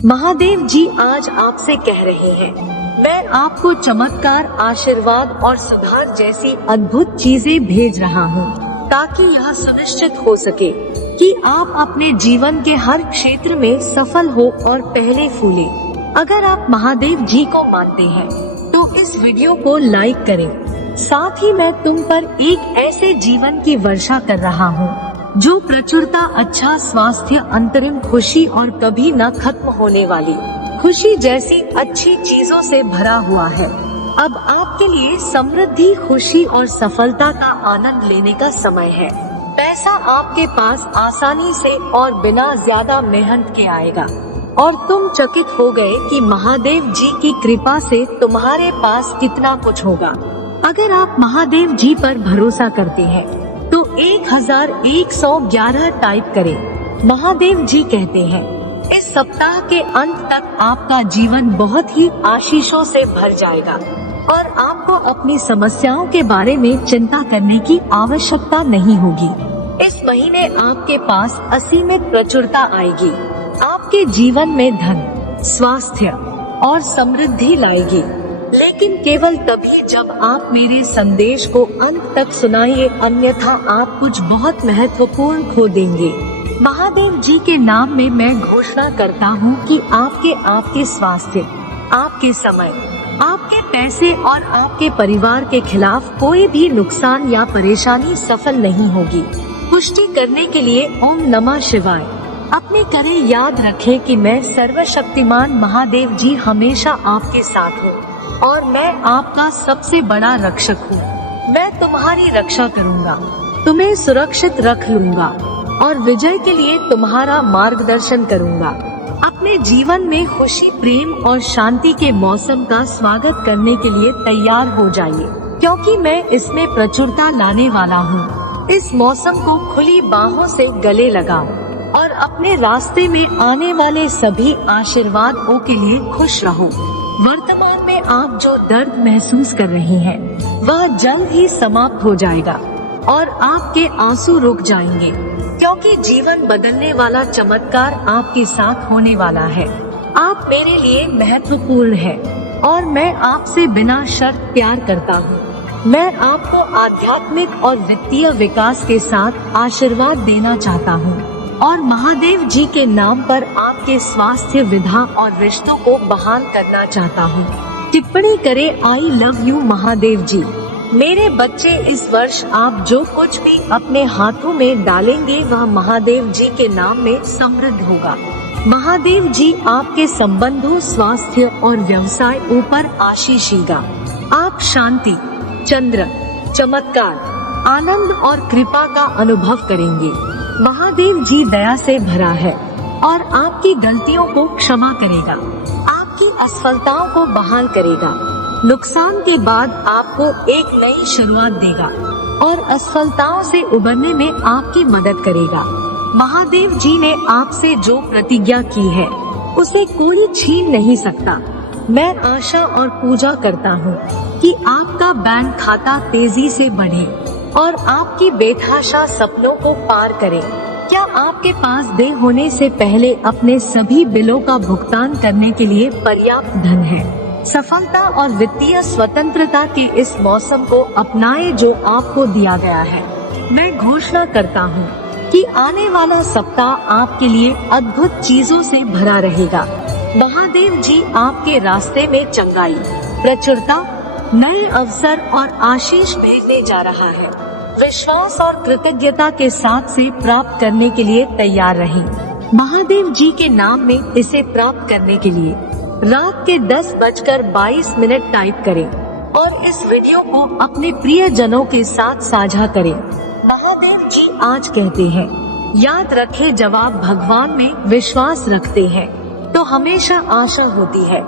महादेव जी आज आपसे कह रहे हैं, मैं आपको चमत्कार, आशीर्वाद और सुधार जैसी अद्भुत चीजें भेज रहा हूँ, ताकि यह सुनिश्चित हो सके कि आप अपने जीवन के हर क्षेत्र में सफल हो और पहले फूले। अगर आप महादेव जी को मानते हैं तो इस वीडियो को लाइक करें। साथ ही मैं तुम पर एक ऐसे जीवन की वर्षा कर रहा हूँ जो प्रचुरता, अच्छा स्वास्थ्य, अंतरिम खुशी और कभी न खत्म होने वाली खुशी जैसी अच्छी चीजों से भरा हुआ है। अब आपके लिए समृद्धि, खुशी और सफलता का आनंद लेने का समय है। पैसा आपके पास आसानी से और बिना ज्यादा मेहनत के आएगा और तुम चकित हो गए कि महादेव जी की कृपा से तुम्हारे पास कितना कुछ होगा। अगर आप महादेव जी पर भरोसा करते हैं तो 1111 टाइप करें। महादेव जी कहते हैं, इस सप्ताह के अंत तक आपका जीवन बहुत ही आशीषों से भर जाएगा और आपको अपनी समस्याओं के बारे में चिंता करने की आवश्यकता नहीं होगी। इस महीने आपके पास असीमित प्रचुरता आएगी, आपके जीवन में धन, स्वास्थ्य और समृद्धि लाएगी, लेकिन केवल तभी जब आप मेरे संदेश को अंत तक सुनाइए, अन्यथा आप कुछ बहुत महत्वपूर्ण खो देंगे। महादेव जी के नाम में मैं घोषणा करता हूँ कि आपके स्वास्थ्य, आपके समय, आपके पैसे और आपके परिवार के खिलाफ कोई भी नुकसान या परेशानी सफल नहीं होगी। पुष्टि करने के लिए ओम नमः शिवाय अपने करें। याद रखें कि मैं सर्वशक्तिमान महादेव जी हमेशा आपके साथ हूँ और मैं आपका सबसे बड़ा रक्षक हूँ। मैं तुम्हारी रक्षा करूँगा, तुम्हें सुरक्षित रख लूँगा और विजय के लिए तुम्हारा मार्गदर्शन करूँगा। अपने जीवन में खुशी, प्रेम और शांति के मौसम का स्वागत करने के लिए तैयार हो जाइए, क्योंकि मैं इसमें प्रचुरता लाने वाला हूँ। इस मौसम को खुली बाहों से गले लगाओ और अपने रास्ते में आने वाले सभी आशीर्वादों के लिए खुश रहो। वर्तमान में आप जो दर्द महसूस कर रहे हैं वह जल्द ही समाप्त हो जाएगा और आपके आंसू रुक जाएंगे, क्योंकि जीवन बदलने वाला चमत्कार आपके साथ होने वाला है। आप मेरे लिए महत्वपूर्ण हैं और मैं आपसे बिना शर्त प्यार करता हूँ। मैं आपको आध्यात्मिक और वित्तीय विकास के साथ आशीर्वाद देना चाहता हूँ और महादेव जी के नाम पर आपके स्वास्थ्य, विधा और रिश्तों को बहाल करना चाहता हूँ। टिप्पणी करें, आई लव यू महादेव जी। मेरे बच्चे, इस वर्ष आप जो कुछ भी अपने हाथों में डालेंगे वह महादेव जी के नाम में समृद्ध होगा। महादेव जी आपके संबंधों, स्वास्थ्य और व्यवसाय ऊपर आशीषेगा। आप शांति, चंद्र, चमत्कार, आनंद और कृपा का अनुभव करेंगे। महादेव जी दया से भरा है और आपकी गलतियों को क्षमा करेगा, आपकी असफलताओं को बहाल करेगा, नुकसान के बाद आपको एक नई शुरुआत देगा और असफलताओं से उबरने में आपकी मदद करेगा। महादेव जी ने आपसे जो प्रतिज्ञा की है उसे कोई छीन नहीं सकता। मैं आशा और पूजा करता हूँ कि आपका बैंक खाता तेजी से बढ़े और आपकी बेतहाशा सपनों को पार करें। क्या आपके पास देय होने से पहले अपने सभी बिलों का भुगतान करने के लिए पर्याप्त धन है? सफलता और वित्तीय स्वतंत्रता के इस मौसम को अपनाएं जो आपको दिया गया है। मैं घोषणा करता हूँ कि आने वाला सप्ताह आपके लिए अद्भुत चीजों से भरा रहेगा। महादेव जी आपके रास्ते में चंगाई, प्रचुरता, नए अवसर और आशीष भेजने जा रहा है। विश्वास और कृतज्ञता के साथ से प्राप्त करने के लिए तैयार रहें। महादेव जी के नाम में इसे प्राप्त करने के लिए रात के 10:22 टाइप करें और इस वीडियो को अपने प्रिय जनों के साथ साझा करें। महादेव जी आज कहते हैं, याद रखें, जब आप भगवान में विश्वास रखते हैं तो हमेशा आशा होती है।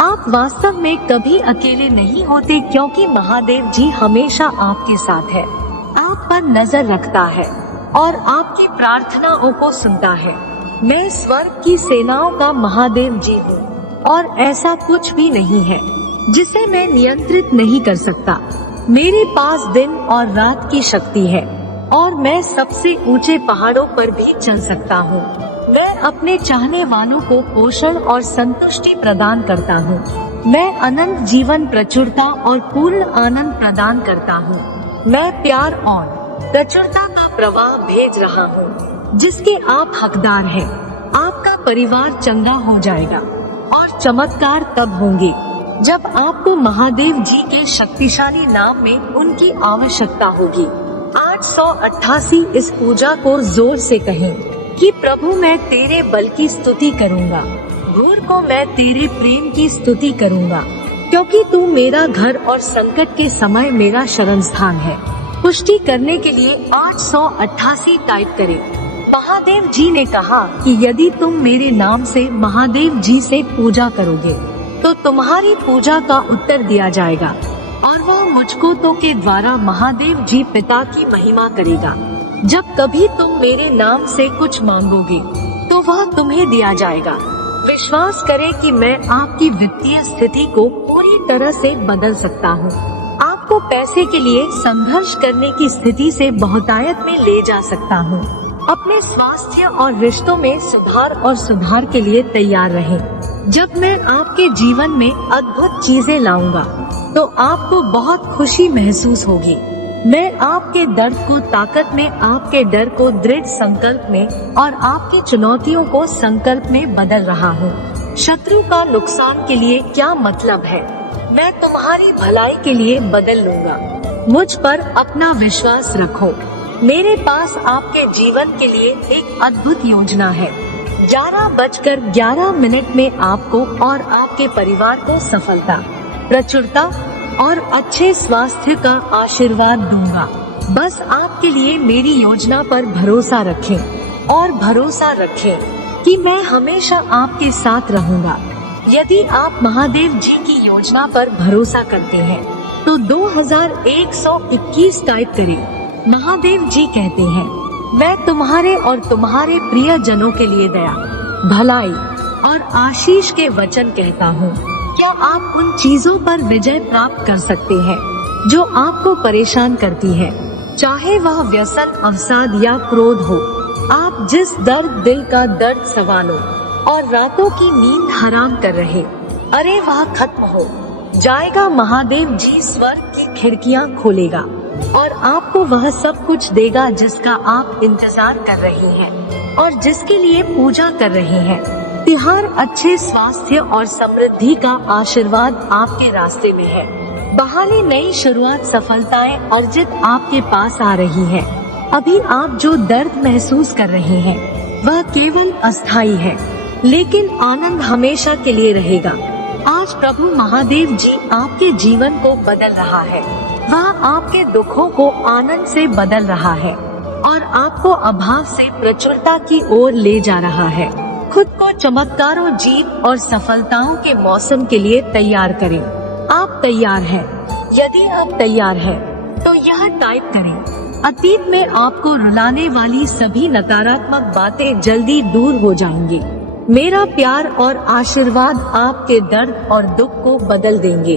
आप वास्तव में कभी अकेले नहीं होते, क्योंकि महादेव जी हमेशा आपके साथ है, आप पर नजर रखता है और आपकी प्रार्थनाओं को सुनता है। मैं स्वर्ग की सेनाओं का महादेव जी हूँ और ऐसा कुछ भी नहीं है जिसे मैं नियंत्रित नहीं कर सकता। मेरे पास दिन और रात की शक्ति है और मैं सबसे ऊंचे पहाड़ों पर भी चल सकता हूँ। मैं अपने चाहने वालों को पोषण और संतुष्टि प्रदान करता हूँ। मैं अनंत जीवन, प्रचुरता और पूर्ण आनंद प्रदान करता हूँ। मैं प्यार और प्रचुरता का प्रवाह भेज रहा हूँ जिसके आप हकदार हैं। आपका परिवार चंगा हो जाएगा और चमत्कार तब होंगे जब आपको महादेव जी के शक्तिशाली नाम में उनकी आवश्यकता होगी। 888 इस पूजा को जोर से कहें कि प्रभु मैं तेरे बल की स्तुति करूँगा, घोर को मैं तेरे प्रेम की स्तुति करूँगा, क्योंकि तू मेरा घर और संकट के समय मेरा शरण स्थान है। पुष्टि करने के लिए 888 टाइप करें। महादेव जी ने कहा कि यदि तुम मेरे नाम से महादेव जी से पूजा करोगे तो तुम्हारी पूजा का उत्तर दिया जाएगा और वह मुझको तो के द्वारा महादेव जी पिता की महिमा करेगा। जब कभी तुम मेरे नाम से कुछ मांगोगे तो वह तुम्हें दिया जाएगा। विश्वास करें कि मैं आपकी वित्तीय स्थिति को पूरी तरह से बदल सकता हूँ। आपको पैसे के लिए संघर्ष करने की स्थिति से बहुतायत में ले जा सकता हूँ। अपने स्वास्थ्य और रिश्तों में सुधार के लिए तैयार रहें। जब मैं आपके जीवन में अद्भुत चीजें लाऊंगा तो आपको बहुत खुशी महसूस होगी। मैं आपके दर्द को ताकत में, आपके डर को दृढ़ संकल्प में और आपकी चुनौतियों को संकल्प में बदल रहा हूँ। शत्रु का नुकसान के लिए क्या मतलब है, मैं तुम्हारी भलाई के लिए बदल लूंगा। मुझ पर अपना विश्वास रखो। मेरे पास आपके जीवन के लिए एक अद्भुत योजना है। 11:11 में आपको और आपके परिवार को सफलता, प्रचुरता और अच्छे स्वास्थ्य का आशीर्वाद दूंगा। बस आपके लिए मेरी योजना पर भरोसा रखें और भरोसा रखें कि मैं हमेशा आपके साथ रहूंगा। यदि आप महादेव जी की योजना पर भरोसा करते हैं तो 2121 टाइप करें। महादेव जी कहते हैं, मैं तुम्हारे और तुम्हारे प्रियजनों के लिए दया, भलाई और आशीष के वचन कहता हूँ। क्या आप उन चीजों पर विजय प्राप्त कर सकते हैं जो आपको परेशान करती है, चाहे वह व्यसन, अवसाद या क्रोध हो। आप जिस दिल का दर्द सवालों और रातों की नींद हराम कर रहे, अरे वह खत्म हो जाएगा। महादेव जी स्वर्ग की खिड़कियाँ खोलेगा और आपको वह सब कुछ देगा जिसका आप इंतजार कर रही हैं और जिसके लिए पूजा कर रहे हैं। तिहार अच्छे स्वास्थ्य और समृद्धि का आशीर्वाद आपके रास्ते में है। बहाली, नई शुरुआत, सफलताएं अर्जित आपके पास आ रही है। अभी आप जो दर्द महसूस कर रहे हैं वह केवल अस्थायी है, लेकिन आनंद हमेशा के लिए रहेगा। आज प्रभु महादेव जी आपके जीवन को बदल रहा है। वह आपके दुखों को आनंद से बदल रहा है और आपको अभाव से प्रचुरता की ओर ले जा रहा है। खुद को चमत्कारों, जीत और सफलताओं के मौसम के लिए तैयार करें। आप तैयार हैं? यदि आप तैयार हैं, तो यह टाइप करें। अतीत में आपको रुलाने वाली सभी नकारात्मक बातें जल्दी दूर हो जाएंगी। मेरा प्यार और आशीर्वाद आपके दर्द और दुख को बदल देंगे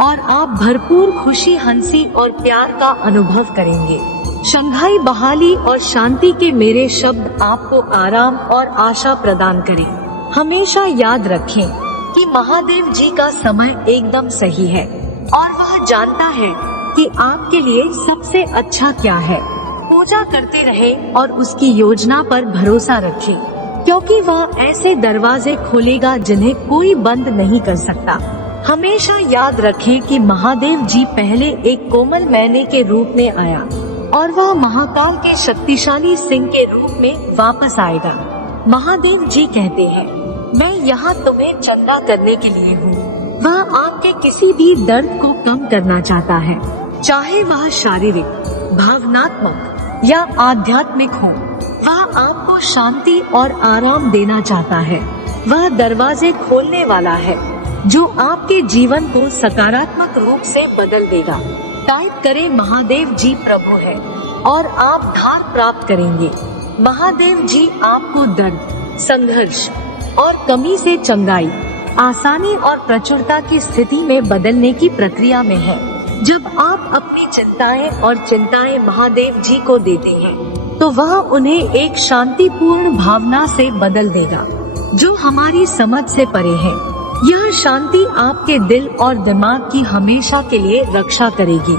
और आप भरपूर खुशी, हंसी और प्यार का अनुभव करेंगे। शंघाई, बहाली और शांति के मेरे शब्द आपको आराम और आशा प्रदान करें। हमेशा याद रखें कि महादेव जी का समय एकदम सही है और वह जानता है कि आपके लिए सबसे अच्छा क्या है। पूजा करते रहें और उसकी योजना पर भरोसा रखें, क्योंकि वह ऐसे दरवाजे खोलेगा जिन्हें कोई बंद नहीं कर सकता। हमेशा याद रखें कि महादेव जी पहले एक कोमल मैने के रूप में आया और वह महाकाल के शक्तिशाली सिंह के रूप में वापस आएगा। महादेव जी कहते हैं, मैं यहाँ तुम्हें चंगा करने के लिए हूँ। वह आपके किसी भी दर्द को कम करना चाहता है, चाहे वह शारीरिक, भावनात्मक या आध्यात्मिक हो। वह आपको शांति और आराम देना चाहता है। वह दरवाजे खोलने वाला है जो आपके जीवन को सकारात्मक रूप से बदल देगा। टाइप करें, महादेव जी प्रभु है और आप धार प्राप्त करेंगे। महादेव जी आपको दर्द, संघर्ष और कमी से चंगाई, आसानी और प्रचुरता की स्थिति में बदलने की प्रक्रिया में है। जब आप अपनी चिंताएं महादेव जी को देते हैं तो वह उन्हें एक शांतिपूर्ण भावना से बदल देगा जो हमारी समझ से परे है। यह शांति आपके दिल और दिमाग की हमेशा के लिए रक्षा करेगी।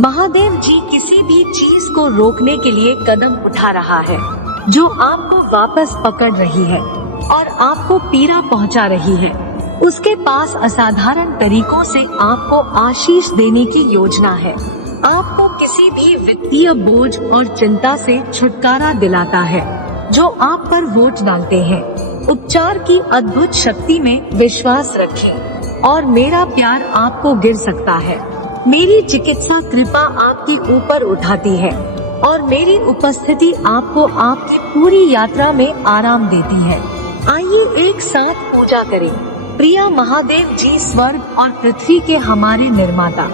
महादेव जी किसी भी चीज को रोकने के लिए कदम उठा रहा है जो आपको वापस पकड़ रही है और आपको पीड़ा पहुंचा रही है। उसके पास असाधारण तरीकों से आपको आशीष देने की योजना है। आपको किसी भी वित्तीय बोझ और चिंता से छुटकारा दिलाता है जो आप पर वोट डालते हैं। उपचार की अद्भुत शक्ति में विश्वास रखें और मेरा प्यार आपको गिर सकता है। मेरी चिकित्सा कृपा आपकी ऊपर उठाती है और मेरी उपस्थिति आपको आपकी पूरी यात्रा में आराम देती है। आइए एक साथ पूजा करें। प्रिय महादेव जी, स्वर्ग और पृथ्वी के हमारे निर्माता,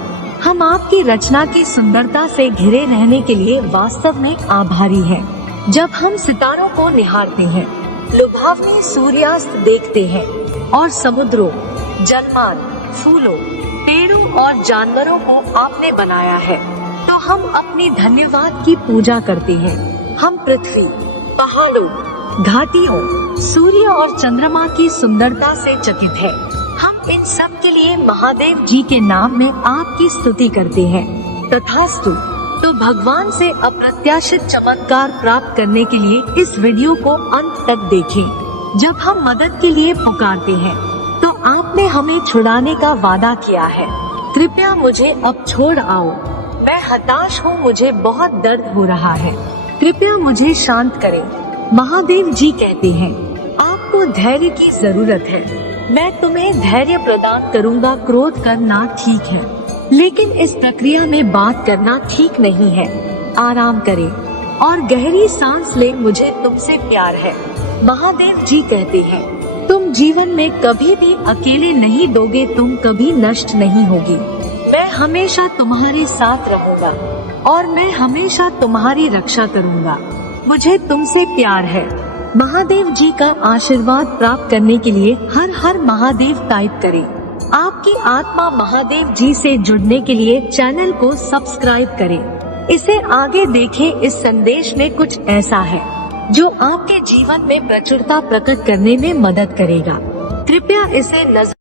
हम आपकी रचना की सुंदरता से घिरे रहने के लिए वास्तव में आभारी हैं। जब हम सितारों को निहारते हैं, लुभावनी सूर्यास्त देखते हैं और समुद्रों, जलमार्ग, फूलों, पेड़ों और जानवरों को आपने बनाया है, तो हम अपनी धन्यवाद की पूजा करते हैं। हम पृथ्वी, पहाड़ों, घाटियों, सूर्य और चंद्रमा की सुंदरता से चकित है। हम इन सब के लिए महादेव जी के नाम में आपकी स्तुति करते हैं। तथास्तु। तो भगवान से अप्रत्याशित चमत्कार प्राप्त करने के लिए इस वीडियो को अंत तक देखें। जब हम मदद के लिए पुकारते हैं तो आपने हमें छुड़ाने का वादा किया है। कृपया मुझे अब छोड़ आओ। मैं हताश हूँ, मुझे बहुत दर्द हो रहा है। कृपया मुझे शांत करें। महादेव जी कहते हैं, आपको धैर्य की जरूरत है। मैं तुम्हें धैर्य प्रदान करूँगा। क्रोध करना ठीक है, लेकिन इस प्रक्रिया में बात करना ठीक नहीं है। आराम करें और गहरी सांस ले। मुझे तुमसे प्यार है। महादेव जी कहते हैं, तुम जीवन में कभी भी अकेले नहीं दोगे, तुम कभी नष्ट नहीं होगी। मैं हमेशा तुम्हारे साथ रहूंगा और मैं हमेशा तुम्हारी रक्षा करूंगा। मुझे तुमसे प्यार है। महादेव जी का आशीर्वाद प्राप्त करने के लिए हर हर महादेव टाइप करें। आपकी आत्मा महादेव जी से जुड़ने के लिए चैनल को सब्सक्राइब करें। इसे आगे देखें। इस संदेश में कुछ ऐसा है जो आपके जीवन में प्रचुरता प्रकट करने में मदद करेगा। कृपया इसे नजर